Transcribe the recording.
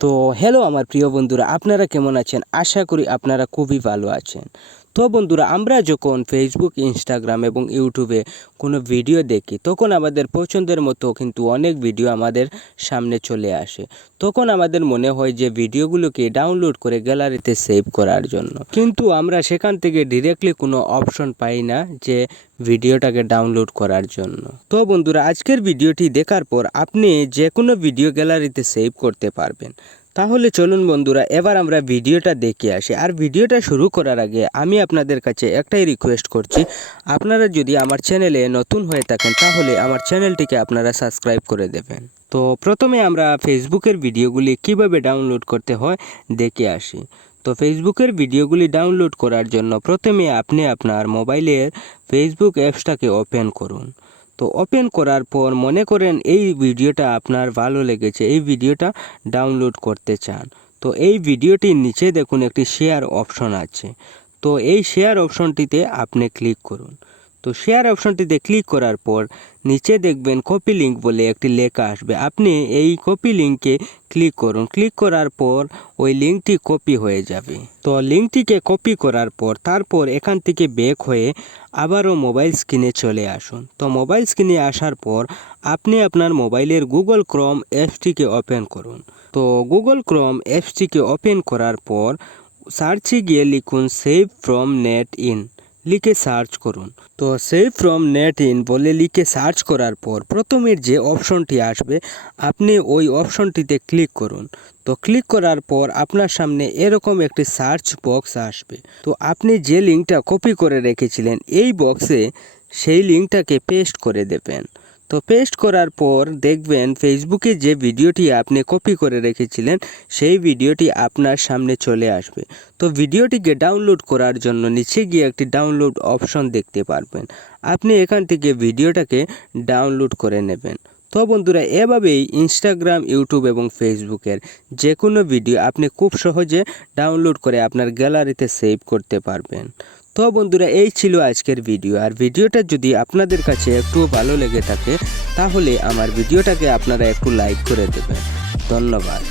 তো হ্যালো আমার প্রিয় বন্ধুরা, আপনারা কেমন আছেন? আশা করি আপনারা খুবই ভালো আছেন। তো বন্ধুরা, আমরা যখন ফেসবুক, ইনস্টাগ্রাম এবং ইউটিউবে কোনো ভিডিও দেখি, তখন আমাদের পছন্দের মতো কিন্তু অনেক ভিডিও আমাদের সামনে চলে আসে। তখন আমাদের মনে হয় যে ভিডিওগুলোকে ডাউনলোড করে গ্যালারিতে সেভ করার জন্য, কিন্তু আমরা সেখান থেকে ডিরেক্টলি কোনো অপশন পাই না যে ভিডিওটাকে ডাউনলোড করার জন্য। তো বন্ধুরা, আজকের ভিডিওটি দেখার পর আপনি যে কোনো ভিডিও গ্যালারিতে সেভ করতে পারবেন। তাহলে চলুন বন্ধুরা, এবার আমরা ভিডিওটা দেখে আসি। আর ভিডিওটা শুরু করার আগে আমি আপনাদের কাছে একটাই রিকোয়েস্ট করছি, আপনারা যদি আমার চ্যানেলে নতুন হয়ে থাকেন তাহলে আমার চ্যানেলটিকে আপনারা সাবস্ক্রাইব করে দেবেন। তো প্রথমে আমরা ফেসবুকের ভিডিওগুলি কিভাবে ডাউনলোড করতে হয় দেখে আসি। তো ফেসবুকের ভিডিওগুলি ডাউনলোড করার জন্য প্রথমে আপনি আপনার মোবাইলের ফেসবুক অ্যাপসটাকে ওপেন করুন। তো ওপেন করার পর মনে করেন এই ভিডিওটা আপনার ভালো লেগেছে, এই ভিডিওটা ডাউনলোড করতে চান। তো এই ভিডিওটির নিচে দেখুন একটি শেয়ার অপশন আছে। তো এই শেয়ার অপশনটিতে আপনি ক্লিক করুন। তো শেয়ার অপশনটিতে ক্লিক করার পর নিচে দেখবেন কপি লিঙ্ক বলে একটি লেখা আসবে। আপনি এই কপি লিঙ্কে ক্লিক করুন। ক্লিক করার পর ওই লিঙ্কটি কপি হয়ে যাবে। তো লিঙ্কটিকে কপি করার পর তারপর এখান থেকে ব্যাক হয়ে আবারও মোবাইল স্ক্রিনে চলে আসুন। তো মোবাইল স্ক্রিনে আসার পর আপনি আপনার মোবাইলের গুগল ক্রোম অ্যাপসটিকে ওপেন করুন। তো গুগল ক্রোম অ্যাপসটিকে ওপেন করার পর সার্চে গিয়ে লিখুন সেভ ফ্রম নেট ইন, লিখে সার্চ করুন। তো সেভ ফ্রম নেট ইন বলে লিখে সার্চ করার পর প্রথমের যে অপশনটি আসবে আপনি ওই অপশনটিতে ক্লিক করুন। তো ক্লিক করার পর আপনার সামনে এরকম একটি সার্চ বক্স আসবে। তো আপনি যে লিঙ্কটা কপি করে রেখেছিলেন এই বক্সে সেই লিঙ্কটাকে পেস্ট করে দেবেন। তো পেস্ট করার পর দেখবেন ফেসবুকে যে ভিডিওটি আপনি কপি করে রেখেছিলেন সেই ভিডিওটি আপনার সামনে চলে আসবে। তো ভিডিওটিকে ডাউনলোড করার জন্য নিচে গিয়ে একটি ডাউনলোড অপশন দেখতে পারবেন। আপনি এখান থেকে ভিডিওটাকে ডাউনলোড করে নেবেন। তো বন্ধুরা, এভাবেই ইনস্টাগ্রাম, ইউটিউব এবং ফেসবুকের যে কোনো ভিডিও আপনি খুব সহজে ডাউনলোড করে আপনার গ্যালারিতে সেভ করতে পারবেন। তো বন্ধুরা, এই ছিল আজকের ভিডিও। আর ভিডিওটা যদি আপনাদের কাছে একটু ভালো লেগে থাকে তাহলে আমার ভিডিওটাকে আপনারা একটু লাইক করে দেবেন। ধন্যবাদ।